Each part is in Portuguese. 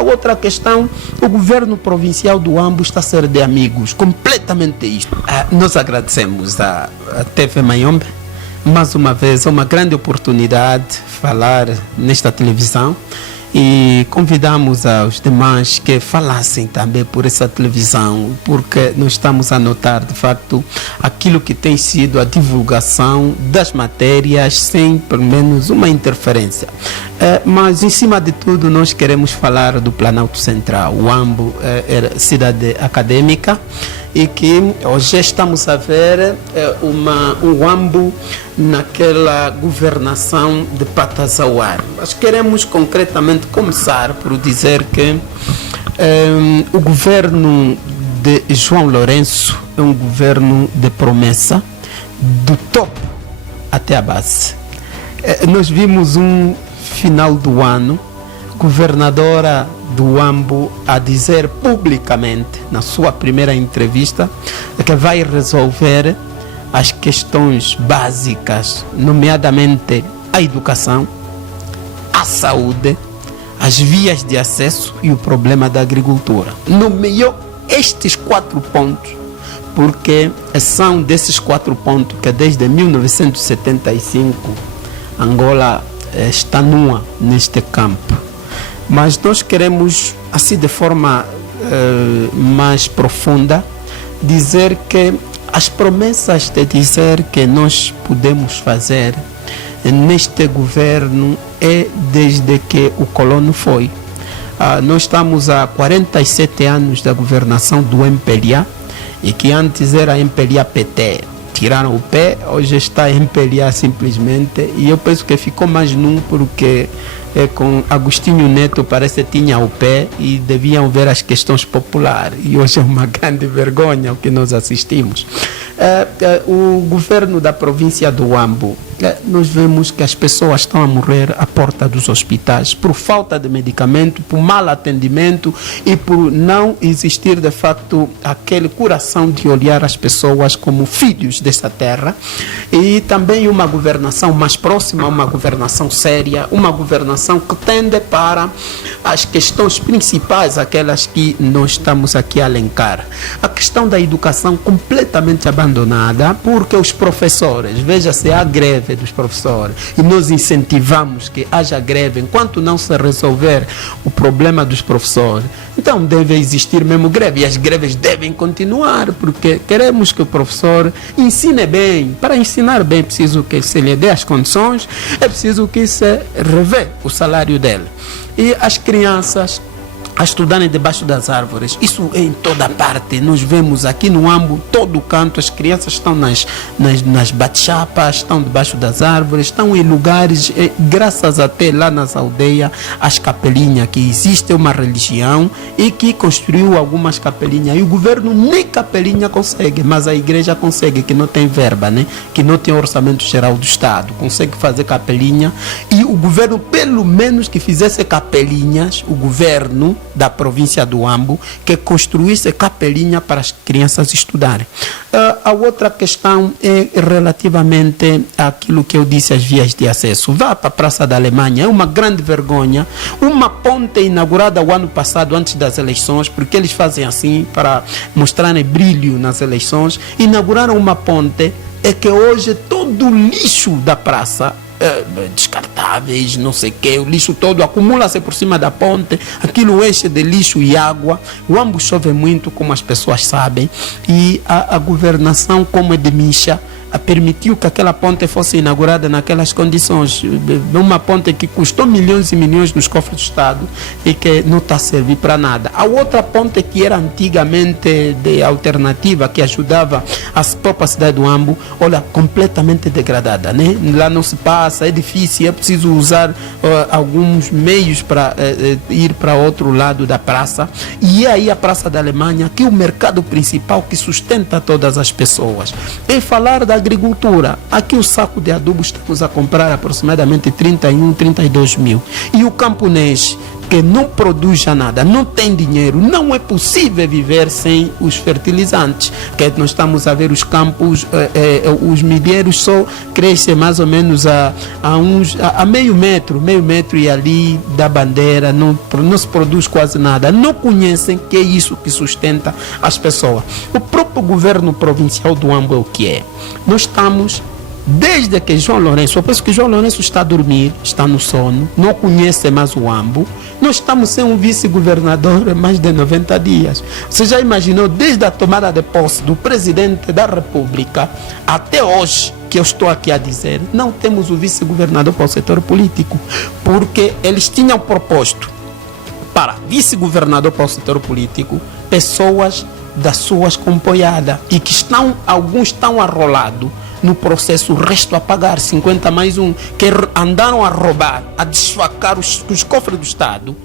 A outra questão, o governo provincial do Huambo está a ser de amigos, completamente isto. Nós agradecemos a TV Mayombe, mais uma vez, é uma grande oportunidade de falar nesta televisão e convidamos aos demais que falassem também por essa televisão, porque nós estamos a notar de facto aquilo que tem sido a divulgação das matérias sem pelo menos uma interferência. Mas em cima de tudo nós queremos falar do Planalto Central. O Huambo é cidade acadêmica e que hoje estamos a ver um Huambo naquela governação de patas ao ar. Mas queremos concretamente começar por dizer que o governo de João Lourenço é um governo de promessa do topo até a base. Nós vimos um final do ano, governadora do Huambo a dizer publicamente, na sua primeira entrevista, que vai resolver as questões básicas, nomeadamente a educação, a saúde, as vias de acesso e o problema da agricultura. Nomeou estes 4 pontos, porque são desses 4 pontos que desde 1975 Angola está nua neste campo. Mas nós queremos, assim de forma mais profunda, dizer que as promessas de dizer que nós podemos fazer neste governo é desde que o colono foi. Nós estamos há 47 anos da governação do MPLA, e que antes era MPLA PT. Tiraram o pé, hoje está MPLA simplesmente, e eu penso que ficou mais num porque com Agostinho Neto parece que tinha o pé e deviam ver as questões populares, e hoje é uma grande vergonha o que nós assistimos. O governo da província do Huambo, nós vemos que as pessoas estão a morrer à porta dos hospitais por falta de medicamento, por mal atendimento e por não existir de facto aquele coração de olhar as pessoas como filhos desta terra, e também uma governação mais próxima, uma governação séria, uma governação que tende para as questões principais, aquelas que nós estamos aqui a elencar. A questão da educação completamente abandonada, porque os professores, veja-se a greve dos professores, e nós incentivamos que haja greve enquanto não se resolver o problema dos professores. Então deve existir mesmo greve, e as greves devem continuar, porque queremos que o professor ensine bem. Para ensinar bem é preciso que se lhe dê as condições, é preciso que se revê o salário dele. E as crianças a estudarem debaixo das árvores, isso é em toda parte. Nós vemos aqui no Huambo, todo o canto, as crianças estão nas bate-chapas, estão debaixo das árvores, estão em lugares, graças até lá nas aldeias, as capelinhas, que existe uma religião e que construiu algumas capelinhas, e o governo nem capelinha consegue, mas a igreja consegue, que não tem verba, né? Que não tem orçamento geral do Estado, consegue fazer capelinha, e o governo, pelo menos que fizesse capelinhas, o governo da província do Huambo, que construísse capelinha para as crianças estudarem. A outra questão é relativamente àquilo que eu disse, as vias de acesso. Vá para a Praça da Alemanha, é uma grande vergonha. Uma ponte inaugurada o ano passado, antes das eleições, porque eles fazem assim para mostrarem brilho nas eleições, inauguraram uma ponte, é que hoje todo o lixo da praça, descartáveis, não sei o que, o lixo todo acumula-se por cima da ponte, aquilo enche de lixo e água. O Huambo chove muito, como as pessoas sabem, e a governação, como é de Micha, permitiu que aquela ponte fosse inaugurada naquelas condições. Uma ponte que custou milhões e milhões nos cofres do Estado e que não está a servir para nada. A outra ponte, que era antigamente de alternativa, que ajudava a própria cidade do Huambo, olha, completamente degradada, né? Lá não se passa, é difícil, é preciso usar alguns meios para ir para outro lado da praça. E é aí a Praça da Alemanha, que é o mercado principal que sustenta todas as pessoas. Em falar da agricultura, aqui o saco de adubo estamos a comprar aproximadamente 31, 32 mil. E o camponês, que não produz já nada, não tem dinheiro, não é possível viver sem os fertilizantes, porque nós estamos a ver os campos, os milheiros só crescem mais ou menos a meio metro e ali da bandeira não se produz quase nada, não conhecem que é isso que sustenta as pessoas. O próprio governo provincial do Ambo é o que é. Nós estamos, desde que João Lourenço, eu penso que João Lourenço está a dormir, está no sono, não conhece mais o Ambo. Nós estamos sem um vice-governador há mais de 90 dias. Você já imaginou, desde a tomada de posse do presidente da República até hoje, que eu estou aqui a dizer, não temos o vice-governador para o setor político, porque eles tinham proposto para vice-governador para o setor político pessoas das suas companheiras e que alguns estão arrolados no processo, o resto a pagar 50 mais um, que andaram a roubar, a desfacar os cofres do Estado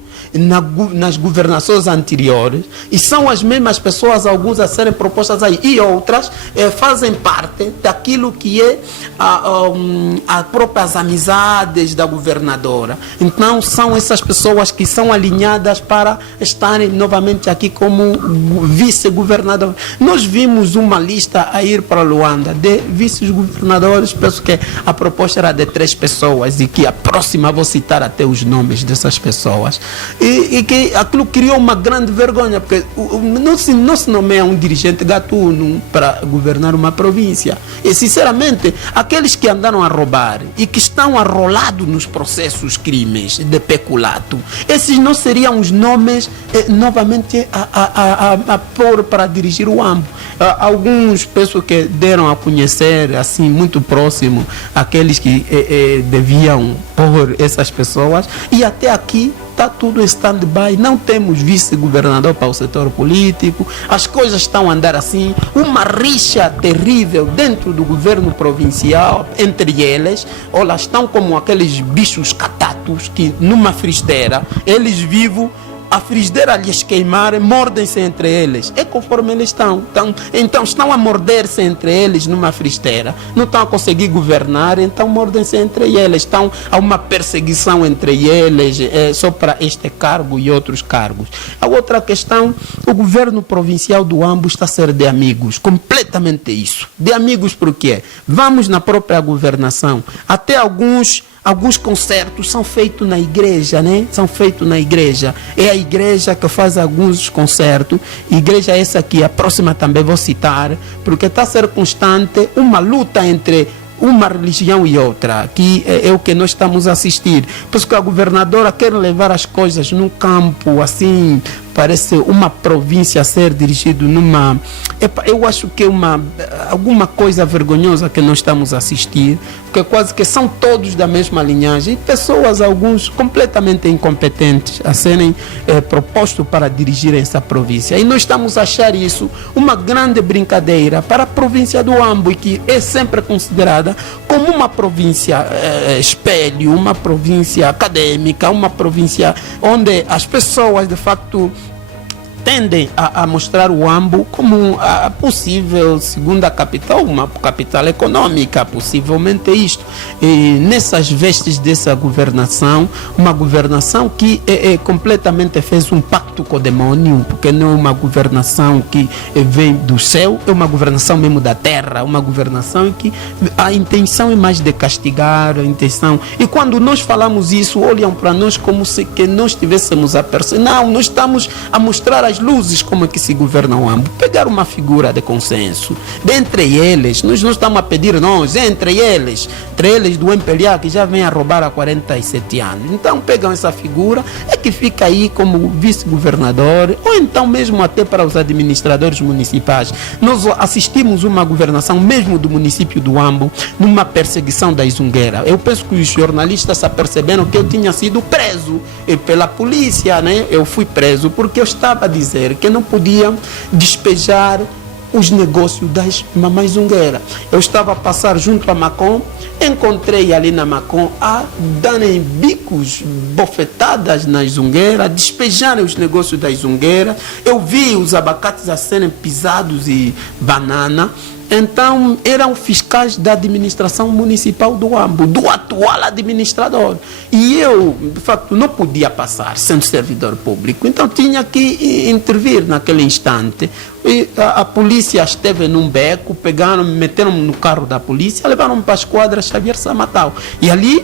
nas governações anteriores, e são as mesmas pessoas, alguns a serem propostas aí, e outras fazem parte daquilo que é as próprias amizades da governadora. Então são essas pessoas que são alinhadas para estarem novamente aqui como vice-governador. Nós vimos uma lista a ir para Luanda de vice-governadores, penso que a proposta era de 3 pessoas, e que a próxima vou citar até os nomes dessas pessoas. E que aquilo criou uma grande vergonha, porque não se nomeia um dirigente gatuno para governar uma província. E, sinceramente, aqueles que andaram a roubar e que estão arrolados nos processos crimes de peculato, esses não seriam os nomes novamente a pôr para dirigir o Ambo. Alguns, penso que deram a conhecer, assim, muito próximo, aqueles que deviam pôr essas pessoas, e até aqui está tudo em stand-by, não temos vice-governador para o setor político, as coisas estão a andar assim, uma rixa terrível dentro do governo provincial, entre eles, elas estão como aqueles bichos catatos que numa frigideira, eles vivos, a frigideira lhes queimar, mordem-se entre eles. É conforme eles estão. Então estão a morder-se entre eles numa frigideira. Não estão a conseguir governar, então mordem-se entre eles. Estão a uma perseguição entre eles, só para este cargo e outros cargos. A outra questão, o governo provincial do Ambo está a ser de amigos. Completamente isso. De amigos por quê? Vamos na própria governação. Até alguns concertos são feitos na igreja, né? São feitos na igreja. É a igreja que faz alguns concertos. Igreja essa aqui, a próxima também vou citar, porque está a ser constante uma luta entre uma religião e outra, que é o que nós estamos a assistir. Por isso que a governadora quer levar as coisas num campo assim, parece uma província a ser dirigido numa... Eu acho que é alguma coisa vergonhosa que nós estamos a assistir, porque quase que são todos da mesma linhagem, e pessoas, alguns completamente incompetentes, a serem propostos para dirigir essa província. E nós estamos a achar isso uma grande brincadeira para a província do Ambo, que é sempre considerada como uma província espelho, uma província acadêmica, uma província onde as pessoas de facto tendem a mostrar o Ambo como a possível segunda capital, uma capital econômica, possivelmente isto. E nessas vestes dessa governação, uma governação que completamente fez um pacto com o demônio, porque não é uma governação que vem do céu, é uma governação mesmo da terra, uma governação que a intenção é mais de castigar, a intenção. E quando nós falamos isso, olham para nós como se que nós estivéssemos a perceber. Não, nós estamos a mostrar as luzes como é que se governa o Ambo. Pegar uma figura de consenso. Dentre eles, nós não estamos a pedir nós, entre eles do MPLA, que já vem a roubar há 47 anos. Então pegam essa figura, é que fica aí como vice-governador, ou então mesmo até para os administradores municipais. Nós assistimos uma governação mesmo do município do Ambo, numa perseguição da Izungueira. Eu penso que os jornalistas se aperceberam que eu tinha sido preso pela polícia, né? Eu fui preso porque eu estava a dizer que não podiam despejar os negócios das mamães Zungueira. Eu estava a passar junto a Macon, encontrei ali na Macon a darem bicos, bofetadas nas Zungueira, despejarem os negócios das Zungueira. Eu vi os abacates a serem pisados e banana. Então, eram fiscais da administração municipal do Huambo, do atual administrador. E eu, de facto, não podia passar sendo servidor público. Então, tinha que intervir naquele instante. E a polícia esteve num beco, pegaram-me, meteram-me no carro da polícia, levaram-me para a esquadra Xavier Samatau. E ali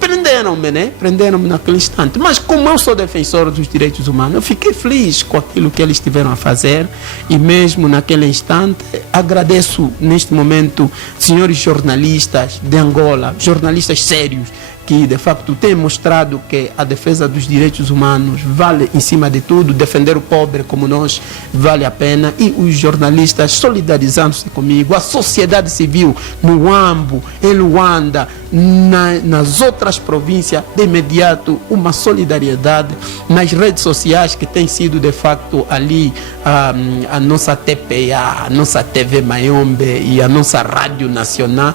prenderam-me, né? Prenderam-me naquele instante. Mas como eu sou defensor dos direitos humanos, eu fiquei feliz com aquilo que eles tiveram a fazer. E mesmo naquele instante, agradeço neste momento senhores jornalistas de Angola, jornalistas sérios, que de facto têm mostrado que a defesa dos direitos humanos vale em cima de tudo, defender o pobre como nós vale a pena, e os jornalistas solidarizando-se comigo, a sociedade civil no Huambo, em Luanda, nas outras províncias, de imediato uma solidariedade nas redes sociais, que tem sido de facto ali a nossa TPA, a nossa TV Mayombe e a nossa Rádio Nacional,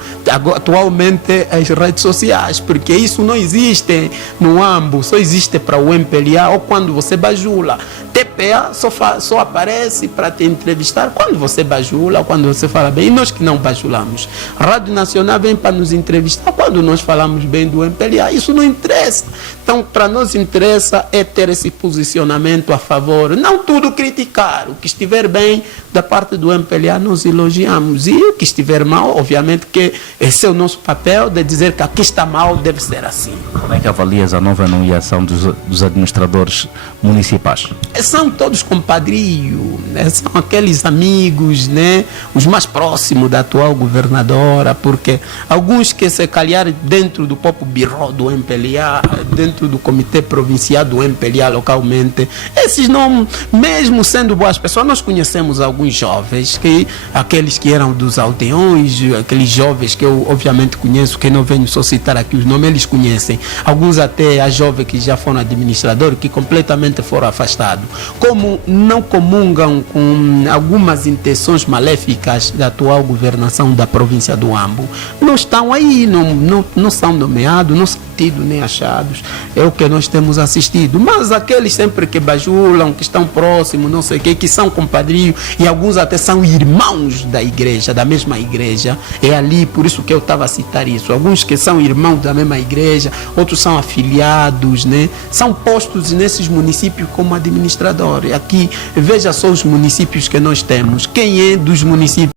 atualmente as redes sociais, porque isso não existe no Huambo, só existe para o MPLA ou quando você bajula. TPA só aparece para te entrevistar quando você bajula ou quando você fala bem, e nós que não bajulamos. A Rádio Nacional vem para nos entrevistar quando nós falamos bem do MPLA, isso não interessa. Então, para nós interessa é ter esse posicionamento a favor, não tudo criticar. O que estiver bem da parte do MPLA nós elogiamos, e o que estiver mal, obviamente que esse é o nosso papel, de dizer que aqui está mal, deve ser assim. Como é que avalias a nova nomeação dos administradores municipais? São todos compadrio, né? São aqueles amigos, né? Os mais próximos da atual governadora, porque alguns que se calhar dentro do próprio birô do MPLA, dentro do comitê provincial do MPLA localmente, esses não, mesmo sendo boas pessoas, nós conhecemos alguns jovens, aqueles que eram dos aldeões, aqueles jovens que eu obviamente conheço, que não venho só citar aqui os nomes, eles conhecem, alguns até a jovens que já foram administradores, que completamente foram afastados, como não comungam com algumas intenções maléficas da atual governação da província do Huambo, não estão aí, não são nomeados, não são tidos nem achados, é o que nós temos assistido. Mas aqueles sempre que bajulam, que estão próximos, não sei o que são compadrios, e alguns até são irmãos da igreja, da mesma igreja, é ali, por isso que eu estava a citar isso, alguns que são irmãos da mesma igreja, outros são afiliados, né? São postos nesses municípios como administrador. E aqui, veja só os municípios que nós temos, quem é dos municípios